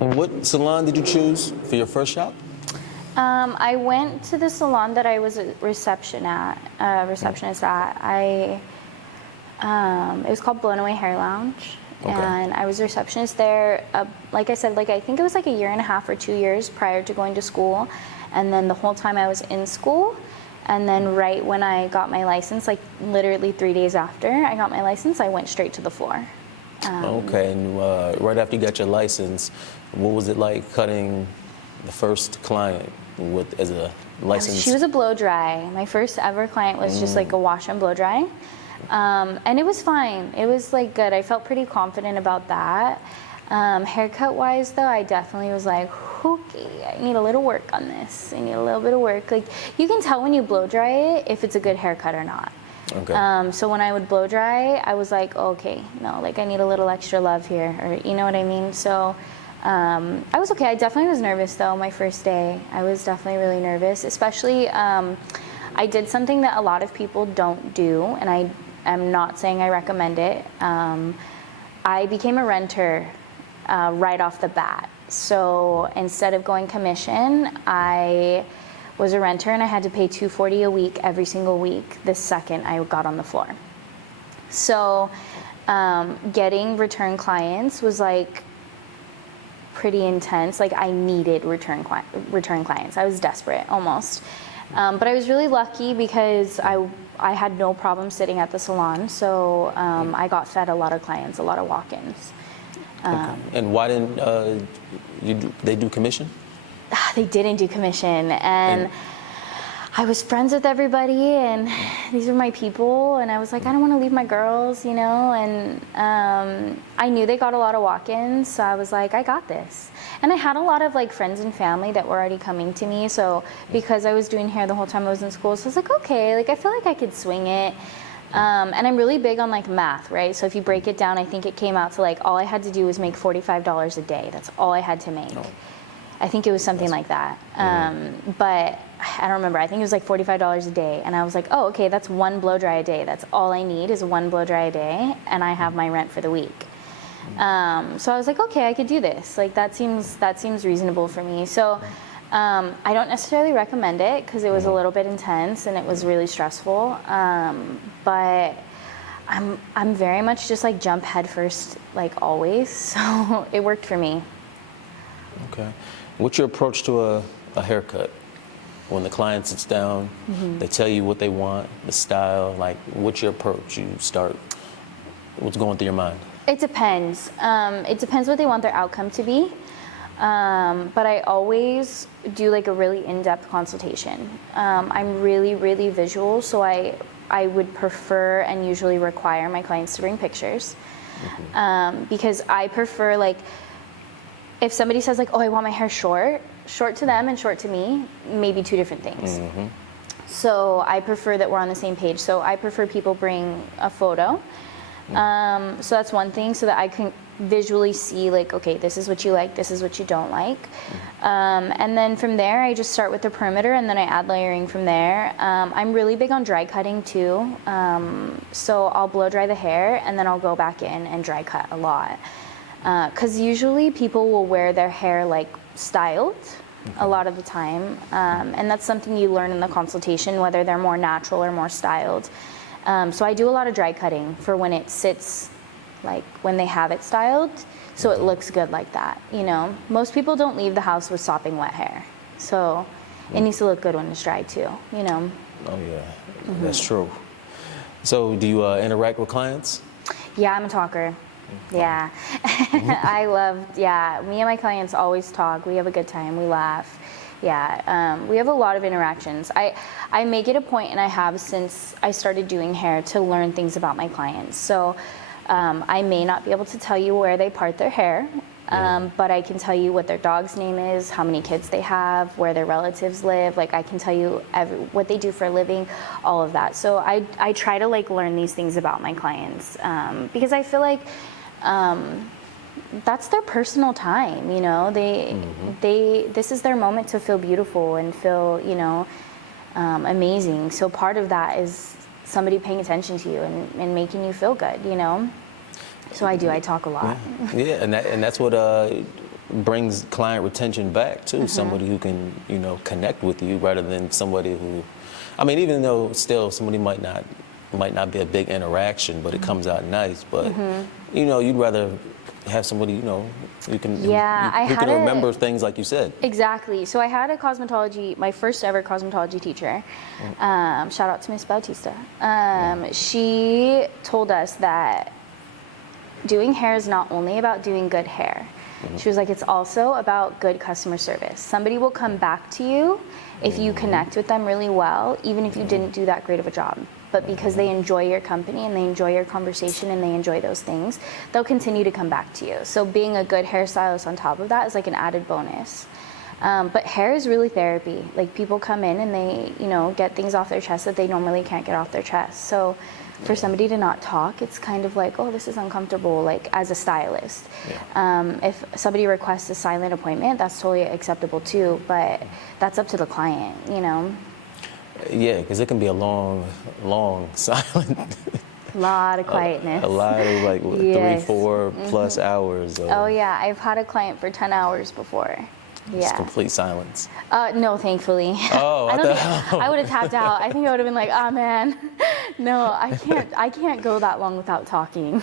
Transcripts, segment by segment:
And what salon did you choose for your first shop? I went to the salon that I was a receptionist at. It was called Blown Away Hair Lounge. Okay. And I was a receptionist there, like I said, I think it was like a year and a half or 2 years prior to going to school. And then the whole time I was in school. And then right when I got my license, like literally 3 days after I got my license, I went straight to the floor. Okay, and right after you got your license, what was it like cutting the first client as a licensed? She was a blow dry. My first ever client was just like a wash and blow dry. And it was fine. It was like good. I felt pretty confident about that. Haircut wise though, I definitely was like, okay, I need a little work on this. I need a little bit of work. Like you can tell when you blow dry it if it's a good haircut or not. Okay. So when I would blow dry, I was like, okay, no, like I need a little extra love here, or you know what I mean? So I was okay. I definitely was nervous though, my first day. I was definitely really nervous, especially I did something that a lot of people don't do, and I'm not saying I recommend it. I became a renter right off the bat. So instead of going commission, I was a renter and I had to pay $240 a week every single week the second I got on the floor. So getting return clients was like pretty intense. Like I needed return clients. I was desperate almost. But I was really lucky because I had no problem sitting at the salon. So I got fed a lot of clients, a lot of walk-ins. Okay. And why didn't they do commission? They didn't do commission, and I was friends with everybody, and these were my people, and I was like, I don't want to leave my girls, you know, and I knew they got a lot of walk-ins, so I was like, I got this. And I had a lot of like friends and family that were already coming to me, so because I was doing hair the whole time I was in school, so I was like, okay, like I feel like I could swing it. And I'm really big on like math, right? So if you break it down, I think it came out to like all I had to do was make $45 a day. That's all I had to make. Oh. I think it was something like that. But I don't remember. I think it was like $45 a day. And I was like, oh, okay, that's one blow dry a day. That's all I need is one blow dry a day. And I have my rent for the week. So I was like, okay, I could do this. Like that seems reasonable for me. So I don't necessarily recommend it because it was a little bit intense and it was really stressful. But I'm very much just like jump head first, like always. So it worked for me. Okay. What's your approach to a haircut? When the client sits down, they tell you what they want, the style, like what's your approach? You start, what's going through your mind? It depends. It depends what they want their outcome to be. But I always do like a really in-depth consultation. I'm really, really visual, so I would prefer and usually require my clients to bring pictures. Because I prefer like, if somebody says like, oh, I want my hair short to them and short to me, maybe two different things. So I prefer that we're on the same page. So I prefer people bring a photo. So that's one thing, so that I can visually see like, okay, this is what you like, this is what you don't like. And then from there, I just start with the perimeter and then I add layering from there. I'm really big on dry cutting too. So I'll blow dry the hair and then I'll go back in and dry cut a lot. Because usually people will wear their hair like styled a lot of the time. And that's something you learn in the consultation, whether they're more natural or more styled. So I do a lot of dry cutting for when it sits, like when they have it styled, so it looks good like that, you know. Most people don't leave the house with sopping wet hair, so it needs to look good when it's dry too, you know. Oh yeah, that's true. So do you interact with clients? Yeah, I'm a talker. Yeah, me and my clients always talk. We have a good time, we laugh. Yeah, we have a lot of interactions. I make it a point, and I have since I started doing hair, to learn things about my clients. So I may not be able to tell you where they part their hair, but I can tell you what their dog's name is, how many kids they have, where their relatives live. Like I can tell you what they do for a living, all of that. So I try to like learn these things about my clients because I feel like that's their personal time, you know. This is their moment to feel beautiful and feel, you know, amazing. So part of that is somebody paying attention to you and making you feel good, you know. So I talk a lot. Yeah, and that's what brings client retention back too. Somebody who can, you know, connect with you rather than somebody who, I mean, even though still somebody might not be a big interaction, but it comes out nice. But you know, you'd rather have somebody, you know, you can who can remember things like you said. Exactly. So I had a cosmetology, my first ever cosmetology teacher. Shout out to Miss Bautista. She told us that doing hair is not only about doing good hair. She was like, it's also about good customer service. Somebody will come back to you if you connect with them really well, even if you didn't do that great of a job. But because they enjoy your company and they enjoy your conversation and they enjoy those things, they'll continue to come back to you. So being a good hairstylist on top of that is like an added bonus. But hair is really therapy. Like people come in and they, you know, get things off their chest that they normally can't get off their chest. So for somebody to not talk, it's kind of like, oh, this is uncomfortable, like as a stylist. If somebody requests a silent appointment, that's totally acceptable too, but that's up to the client, you know? Yeah, because it can be a long silent. A lot of quietness. A lot of like Yes. 3-4+ hours. Oh yeah, I've had a client for 10 hours before. It's Yeah. complete silence. No, thankfully. Oh, I don't think I would have tapped out. I think I would have been like, oh man, no, I can't go that long without talking.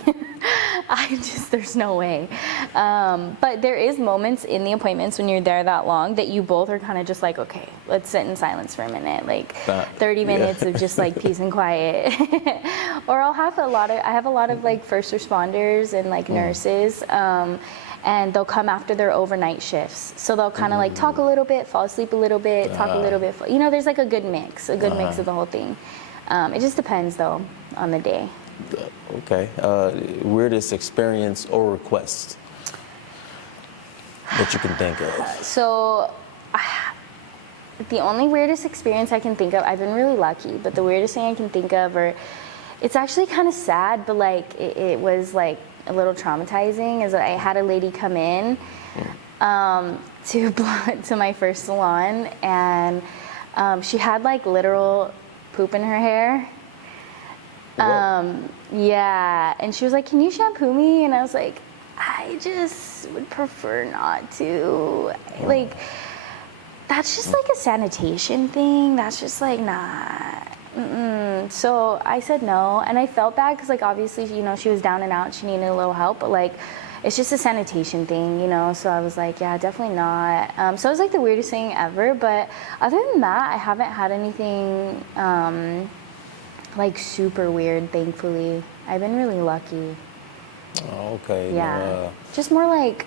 There's no way. But there is moments in the appointments when you're there that long that you both are kind of just like, okay, let's sit in silence for a minute, like 30 minutes of just like peace and quiet. Or I have a lot of like first responders and like nurses. And they'll come after their overnight shifts. So they'll kind of like talk a little bit, fall asleep a little bit, talk a little bit. You know, there's like a good mix of the whole thing. It just depends though on the day. Okay. Weirdest experience or request that you can think of? So the only weirdest experience I can think of, I've been really lucky, but the weirdest thing I can think of, or it's actually kind of sad, but like it was like a little traumatizing, is that I had a lady come in to my first salon, and she had like literal poop in her hair. Yeah, and she was like, "Can you shampoo me?" And I was like, "I just would prefer not to." Like, that's just like a sanitation thing. That's just like not. So I said no, and I felt bad because like obviously, you know, she was down and out, she needed a little help, but like it's just a sanitation thing, you know. So I was like, yeah, definitely not. So it was like the weirdest thing ever, but other than that, I haven't had anything like super weird, thankfully. I've been really lucky. Oh, okay. Yeah, just more like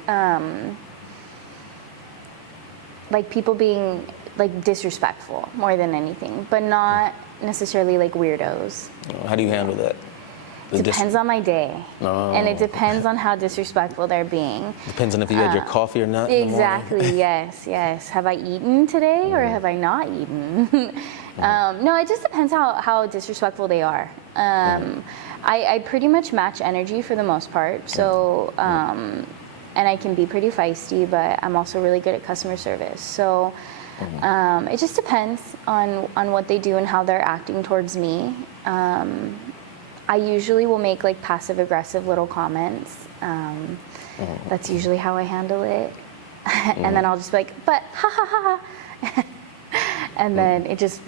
people being like disrespectful more than anything, but not necessarily like weirdos. How do you handle that? Depends on my day. Oh. And it depends on how disrespectful they're being. Depends on if you had your coffee or not. Exactly, yes. Have I eaten today or have I not eaten? No, it just depends how disrespectful they are. I pretty much match energy for the most part. So, and I can be pretty feisty, but I'm also really good at customer service. So it just depends on what they do and how they're acting towards me. I usually will make like passive aggressive little comments. That's usually how I handle it. And then I'll just be like, but ha ha ha ha. And then it just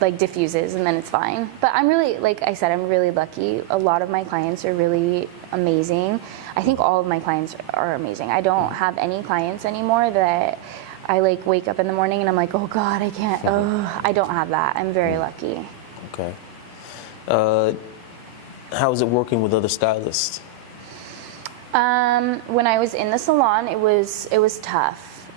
like diffuses and then it's fine. But I'm really, like I said, I'm really lucky. A lot of my clients are really amazing. I think all of my clients are amazing. I don't have any clients anymore that I like wake up in the morning and I'm like, oh God, I can't, I don't have that. I'm very lucky. Okay. How is it working with other stylists? When I was in the salon, it was tough.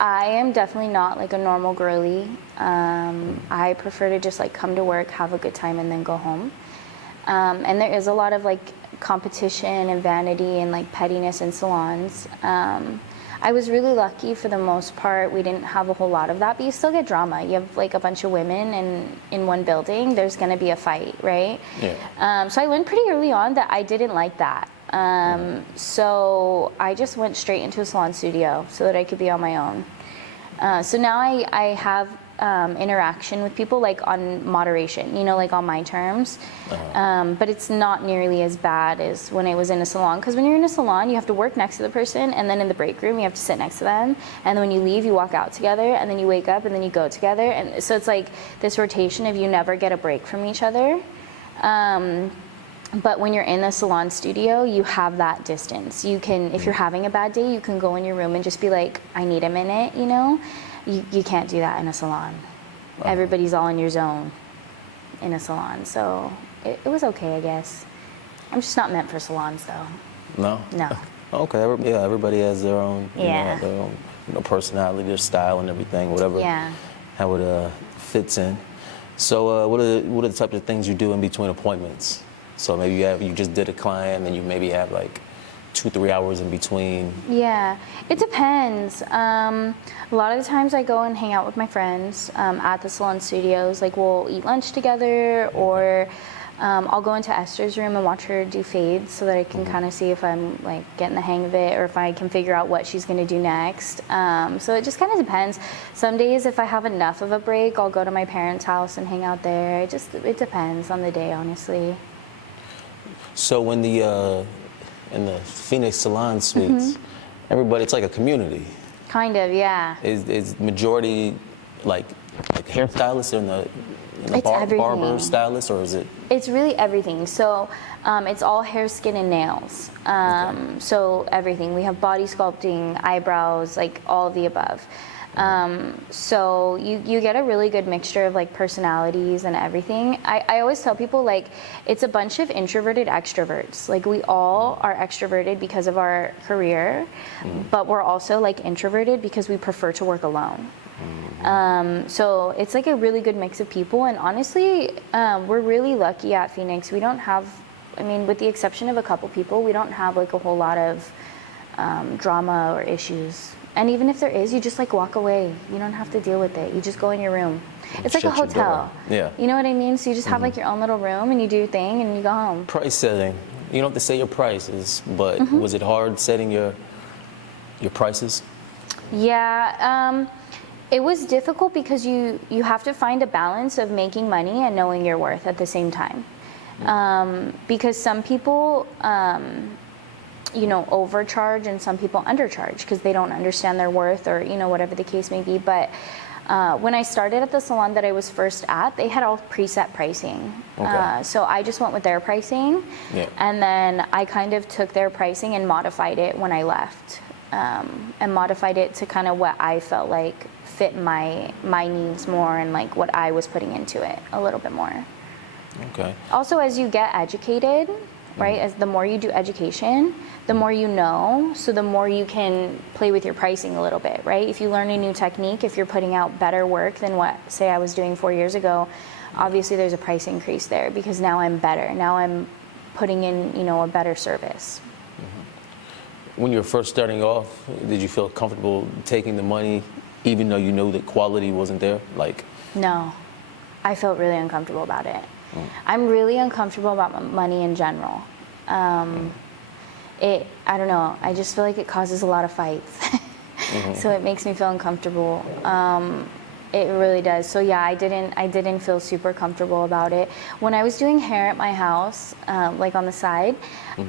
I am definitely not like a normal girly. I prefer to just like come to work, have a good time, and then go home. And there is a lot of like competition and vanity and like pettiness in salons. I was really lucky for the most part. We didn't have a whole lot of that, but you still get drama. You have like a bunch of women and in one building, there's gonna be a fight, right? Yeah. So I learned pretty early on that I didn't like that. So I just went straight into a salon studio so that I could be on my own. So now I have interaction with people, like on moderation, you know, like on my terms. But it's not nearly as bad as when I was in a salon. Because when you're in a salon, you have to work next to the person, and then in the break room, you have to sit next to them. And then when you leave, you walk out together, and then you wake up, and then you go together. And so it's like this rotation of you never get a break from each other. But when you're in the salon studio, you have that distance. You can, if you're having a bad day, you can go in your room and just be like, I need a minute, you know? You can't do that in a salon. Everybody's all in your zone in a salon. So it was okay, I guess. I'm just not meant for salons, though. No? No. Okay, yeah, everybody has their own, Yeah. their own personality, their style and everything, whatever, Yeah. how it fits in. So what are the types of things you do in between appointments? So maybe you just did a client and you maybe have like 2-3 hours in between. Yeah, it depends. A lot of the times I go and hang out with my friends at the salon studios. Like we'll eat lunch together, or I'll go into Esther's room and watch her do fades so that I can kind of see if I'm like getting the hang of it, or if I can figure out what she's going to do next. So it just kind of depends. Some days, if I have enough of a break, I'll go to my parents' house and hang out there. It depends on the day, honestly. So when in the Phoenix Salon Suites, everybody, it's like a community. Kind of, yeah. Is majority like hairstylists in the It's everything. barber stylists, or is it? It's really everything. So it's all hair, skin, and nails. So everything. We have body sculpting, eyebrows, like all of the above. So you get a really good mixture of like personalities and everything. I always tell people, like, it's a bunch of introverted extroverts. Like we all are extroverted because of our career, but we're also like introverted because we prefer to work alone. So it's like a really good mix of people, and honestly, we're really lucky at Phoenix. We don't have, I mean, with the exception of a couple people, we don't have like a whole lot of drama or issues. And even if there is, you just like walk away. You don't have to deal with it. You just go in your room. It's like a Shut your door. hotel. Yeah. You know what I mean? So you just have like your own little room, and you do your thing, and you go home. Price setting. You don't have to say your prices, but was it hard setting your prices? Yeah, it was difficult because you have to find a balance of making money and knowing your worth at the same time. Because some people, overcharge, and some people undercharge because they don't understand their worth, or whatever the case may be. But when I started at the salon that I was first at, they had all preset pricing. Okay. So I just went with their pricing, and then I kind of took their pricing and modified it when I left, and modified it to kind of what I felt like fit my needs more, and like what I was putting into it a little bit more. Okay. Also, as you get educated, right, as the more you do education, the more you know, so the more you can play with your pricing a little bit, right? If you learn a new technique, if you're putting out better work than what, say, I was doing 4 years ago, obviously there's a price increase there because now I'm better. Now I'm putting in, a better service. When you were first starting off, did you feel comfortable taking the money even though you knew that quality wasn't there? Like, no, I felt really uncomfortable about it. I'm really uncomfortable about money in general. I don't know, I just feel like it causes a lot of fights. So it makes me feel uncomfortable. It really does. So yeah, I didn't feel super comfortable about it. When I was doing hair at my house, like on the side,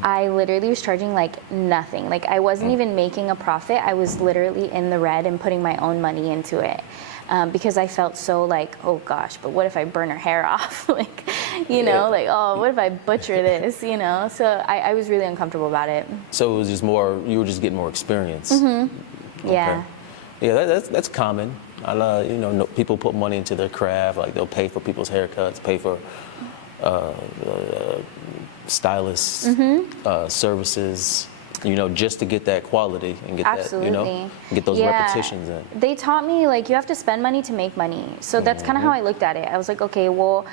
I literally was charging like nothing. Like I wasn't even making a profit. I was literally in the red and putting my own money into it. Because I felt so like, oh gosh, but what if I burn her hair off? Like, like, oh, what if I butcher this, So I was really uncomfortable about it. so it was just more, you were just getting more experience. Yeah. Yeah, that's common. People put money into their craft, like they'll pay for people's haircuts, pay for stylists, services, just to get that quality and get Absolutely. that, and get those repetitions in. They taught me, like, you have to spend money to make money. So that's kind of how I looked at it. I was like, okay, well,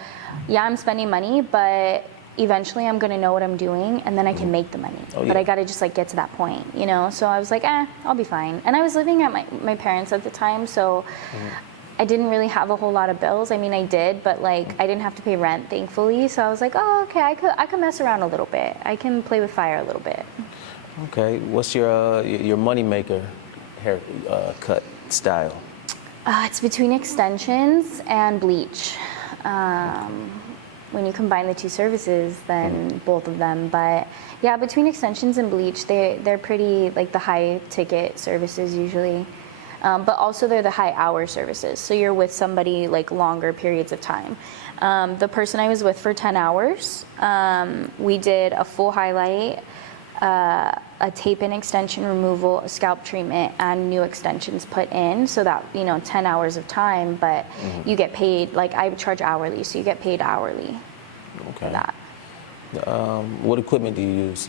yeah, I'm spending money, but eventually I'm going to know what I'm doing, and then I can make the money. But I got to just, like, get to that point, So I was like, I'll be fine. And I was living at my parents' at the time, so I didn't really have a whole lot of bills. I mean, I did, but, like, I didn't have to pay rent, thankfully. So I was like, oh, okay, I could mess around a little bit. I can play with fire a little bit. Okay, what's your money maker hair cut style? It's between extensions and bleach. When you combine the two services, then both of them. But yeah, between extensions and bleach, they're pretty like the high ticket services usually. But also they're the high hour services. So you're with somebody like longer periods of time. The person I was with for 10 hours, we did a full highlight, a tape-in extension removal, a scalp treatment, and new extensions put in, so that, 10 hours of time, but you get paid, like I charge hourly, so you get paid hourly for that. What equipment do you use?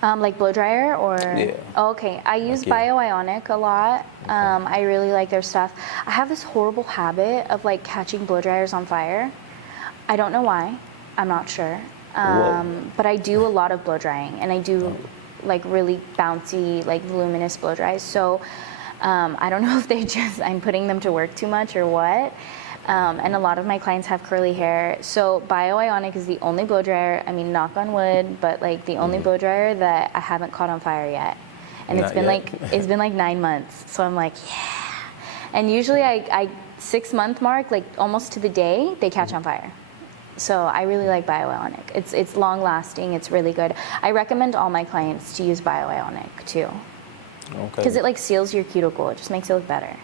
Like blow dryer or? Yeah. Oh, okay, I use BioIonic a lot. I really like their stuff. I have this horrible habit of like catching blow dryers on fire. I don't know why, I'm not sure. But I do a lot of blow drying, and I do like really bouncy, like voluminous blow dries. So I don't know if I'm putting them to work too much or what. And a lot of my clients have curly hair. So BioIonic is the only blow dryer, I mean, knock on wood, but like the only blow dryer that I haven't caught on fire yet. And it's been like 9 months. So I'm like, yeah. And usually I 6 month mark, like almost to the day, they catch on fire. So I really like BioIonic. It's long lasting. It's really good. I recommend all my clients to use BioIonic too. Okay. Because it like seals your cuticle. It just makes it look better.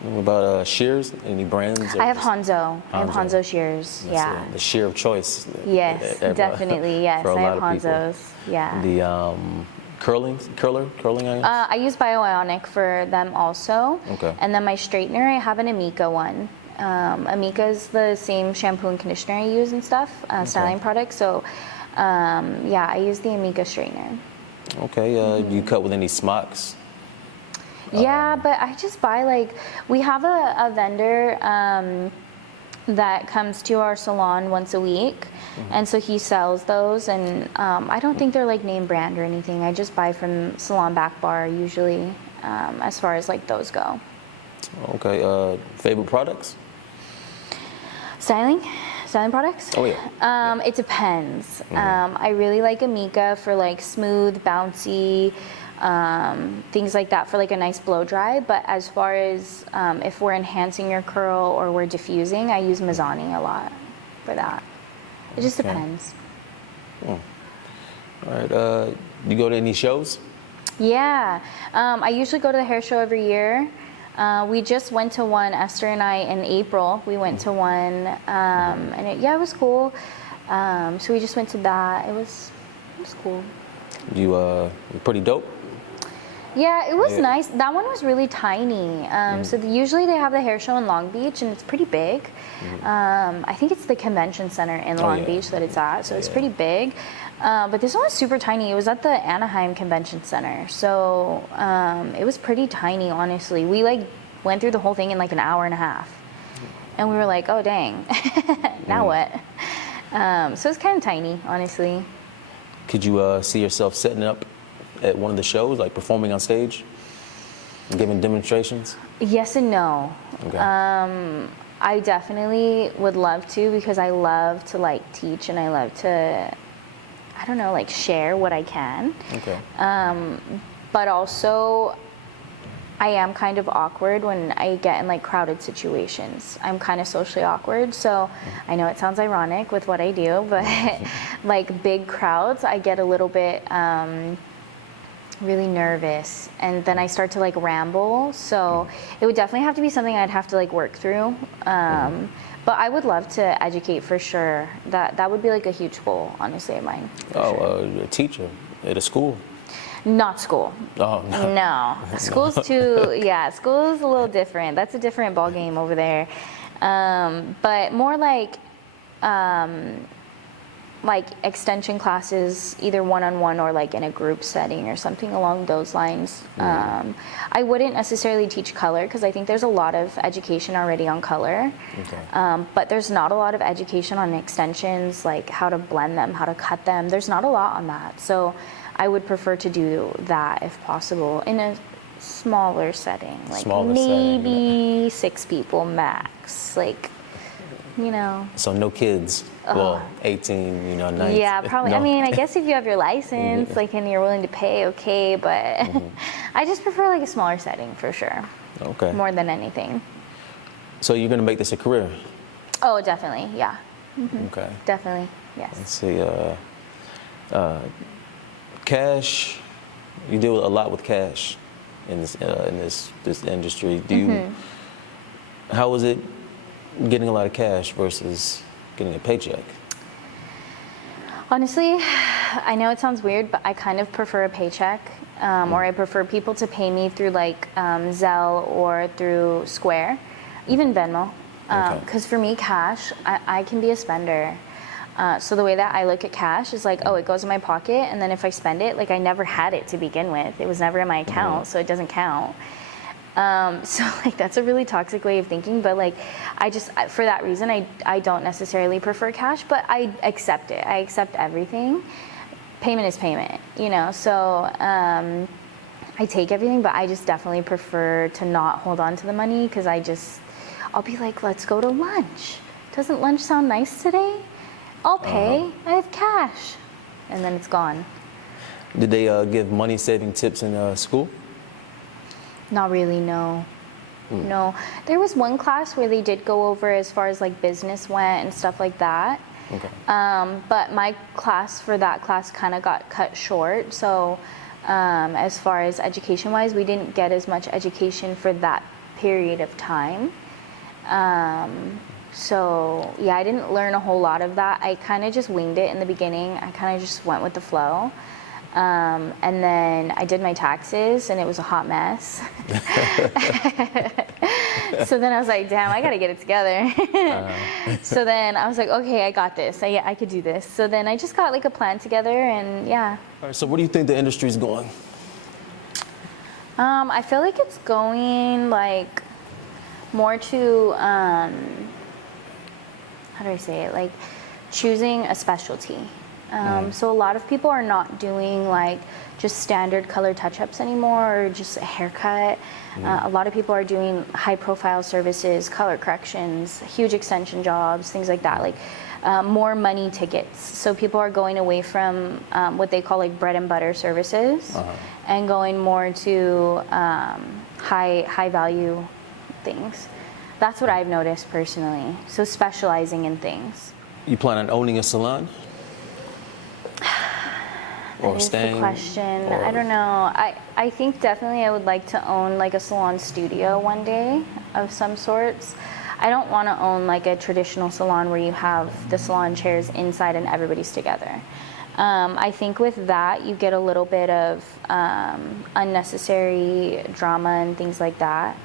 What about shears? Any brands? I have Hanzo. I have Hanzo shears. That's the shear of choice. Yes, definitely. Yes, I have Hanzos. Yeah. The curling irons? I use BioIonic for them also. Okay. And then my straightener, I have an Amika one. Amika is the same shampoo and conditioner I use and stuff, styling products. So, yeah, I use the Amika straightener. Okay. Do you cut with any smocks? Yeah, but I just buy we have a vendor that comes to our salon once a week, and so he sells those, and I don't think they're like name brand or anything. I just buy from Salon Back Bar usually, as far as like those go. Okay. Favorite products? Styling products? Oh yeah. It depends. I really like Amika for like smooth, bouncy, things like that for like a nice blow dry. But as far as if we're enhancing your curl or we're diffusing, I use Mizani a lot for that. It just depends. All right. You go to any shows? Yeah. I usually go to the hair show every year. We just went to one, Esther and I, in April. We went to one, and it was cool. So we just went to that. It was cool. You pretty dope? Yeah, it was nice. That one was really tiny. So usually they have the hair show in Long Beach, and it's pretty big. I think it's the convention center in Long Beach that it's at, so it's pretty big. But this one was super tiny. It was at the Anaheim Convention Center, so it was pretty tiny, honestly. We went through the whole thing in like an hour and a half, and we were like, oh dang, now what? So it's kind of tiny, honestly. Could you see yourself setting up at one of the shows, like performing on stage and giving demonstrations? Yes and no. Okay. I definitely would love to, because I love to like teach, and I love to, I don't know, like share what I can. Okay. But also, I am kind of awkward when I get in like crowded situations. I'm kind of socially awkward, so I know it sounds ironic with what I do, but like big crowds, I get a little bit really nervous, and then I start to like ramble. So it would definitely have to be something I'd have to like work through. But I would love to educate for sure. That would be like a huge goal, honestly, of mine. A teacher at a school? Not school. Oh, no. No. School's too, school's a little different. That's a different ball game over there. But more like extension classes, either one-on-one or like in a group setting or something along those lines. I wouldn't necessarily teach color, because I think there's a lot of education already on color. Okay. But there's not a lot of education on extensions, like how to blend them, how to cut them. There's not a lot on that. So I would prefer to do that if possible in a smaller setting, like maybe 6 people max, like, So no kids. Well, 18, 19. Yeah, probably. No. I mean, I guess if you have your license, and you're willing to pay, okay, but I just prefer like a smaller setting for sure. Okay. More than anything. So you're gonna make this a career? Oh, definitely, yeah. Okay. Definitely, yes. Let's see. Cash. You deal a lot with cash in this industry. Do you? How was it getting a lot of cash versus getting a paycheck? Honestly, I know it sounds weird, but I kind of prefer a paycheck, or I prefer people to pay me through like Zelle or through Square, even Venmo. Because for me, cash, I can be a spender. So the way that I look at cash is like, oh, it goes in my pocket, and then if I spend it, like I never had it to begin with. It was never in my account, so it doesn't count. So like that's a really toxic way of thinking, but like for that reason I don't necessarily prefer cash, but I accept it. I accept everything. Payment is payment, you know. So I take everything, but I just definitely prefer to not hold on to the money because I'll be like, let's go to lunch. Doesn't lunch sound nice today? I'll pay. I have cash, and then it's gone. Did they give money saving tips in school? Not really, no. No. There was one class where they did go over as far as like business went and stuff like that. Okay. But my class for that class kind of got cut short. So as far as education-wise, we didn't get as much education for that period of time. So yeah, I didn't learn a whole lot of that. I kind of just winged it in the beginning. I kind of just went with the flow. And then I did my taxes, and it was a hot mess. So then I was like, damn, I got to get it together. So then I was like, okay, I got this. I could do this. So then I just got like a plan together, and yeah. All right, so where do you think the industry's going? I feel like it's going like more to, how do I say it? Like choosing a specialty. So a lot of people are not doing like just standard color touch-ups anymore, or just a haircut. A lot of people are doing high-profile services, color corrections, huge extension jobs, things like that, like more money tickets. So people are going away from what they call like bread and butter services, and going more to high value things. That's what I've noticed personally. So specializing in things. You plan on owning a salon? That is the question. I don't know. I think definitely I would like to own like a salon studio one day of some sorts. I don't want to own like a traditional salon where you have the salon chairs inside and everybody's together. I think with that you get a little bit of unnecessary drama and things like that.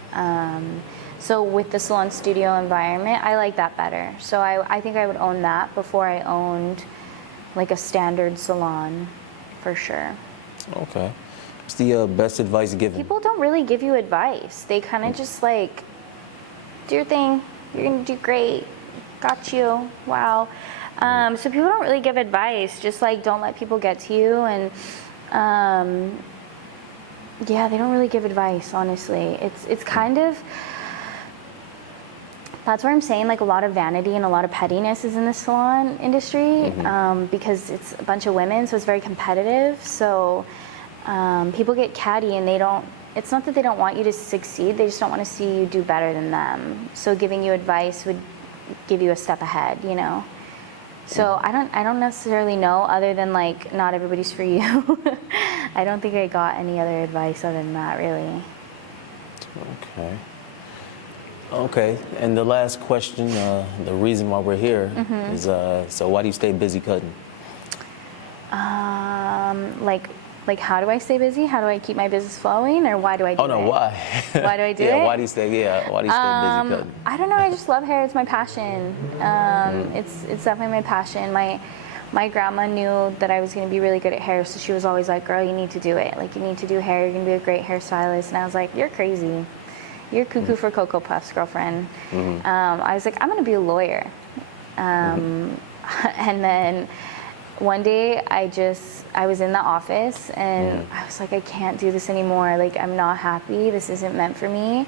So with the salon studio environment, I like that better. So I think I would own that before I owned like a standard salon, for sure. Okay. What's the best advice given? People don't really give you advice. They kind of just like, do your thing. You're going to do great. Got you. Wow. So people don't really give advice. Just like don't let people get to you. And yeah, they don't really give advice, honestly. It's kind of, that's where I'm saying like a lot of vanity and a lot of pettiness is in the salon industry, because it's a bunch of women, so it's very competitive. So people get catty, and it's not that they don't want you to succeed, they just don't want to see you do better than them. So giving you advice would give you a step ahead, you know? So I don't necessarily know, other than like not everybody's for you. I don't think I got any other advice other than that, really. Okay, and the last question, the reason why we're here is, so why do you stay busy cutting? Like how do I stay busy? How do I keep my business flowing? Or why do I do it? Oh no, why? Why do I do it? Why do you stay busy cutting? I don't know, I just love hair. It's my passion. It's definitely my passion. My grandma knew that I was going to be really good at hair, so she was always like, girl, you need to do it. Like, you need to do hair. You're going to be a great hairstylist. And I was like, you're crazy. You're cuckoo for Cocoa Puffs, girlfriend. I was like, I'm going to be a lawyer. And then one day I was in the office, and I was like, I can't do this anymore. Like, I'm not happy. This isn't meant for me.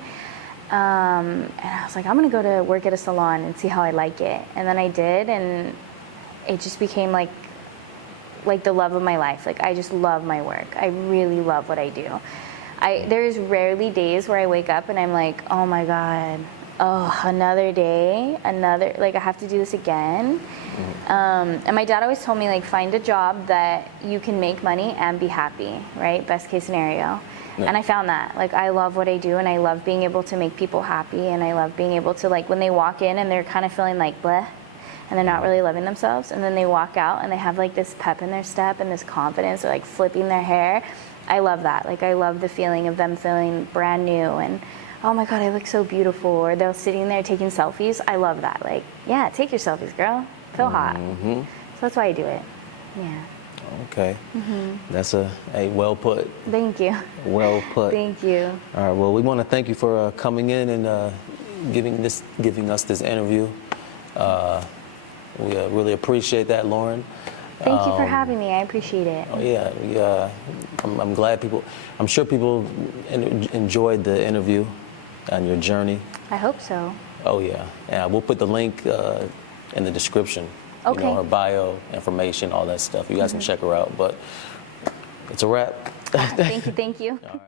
And I was like, I'm going to go to work at a salon and see how I like it. And then I did, and it just became like the love of my life. Like, I just love my work. I really love what I do. There's rarely days where I wake up and I'm like, oh my God, oh, another day, like I have to do this again. And my dad always told me, like, find a job that you can make money and be happy, right? Best case scenario. Yeah. And I found that, like, I love what I do, and I love being able to make people happy, and I love being able to, like, when they walk in and they're kind of feeling like bleh, and they're not really loving themselves, and then they walk out and they have like this pep in their step and this confidence, or like flipping their hair. I love that. Like, I love the feeling of them feeling brand new and, oh my God, I look so beautiful. Or they're sitting there taking selfies. I love that. Like, yeah, take your selfies, girl. Feel hot. So that's why I do it. Yeah. Okay. That's a well put. Thank you. Well put. Thank you. All right. Well, we want to thank you for coming in and giving us this interview. We really appreciate that, Lauren. Thank you for having me. I appreciate it. Oh yeah, I'm glad I'm sure people enjoyed the interview and your journey. I hope so. Oh yeah, we'll put the link in the description. Okay. You know, her bio, information, all that stuff. You guys can check her out. But it's a wrap. Thank you. Thank you. All right.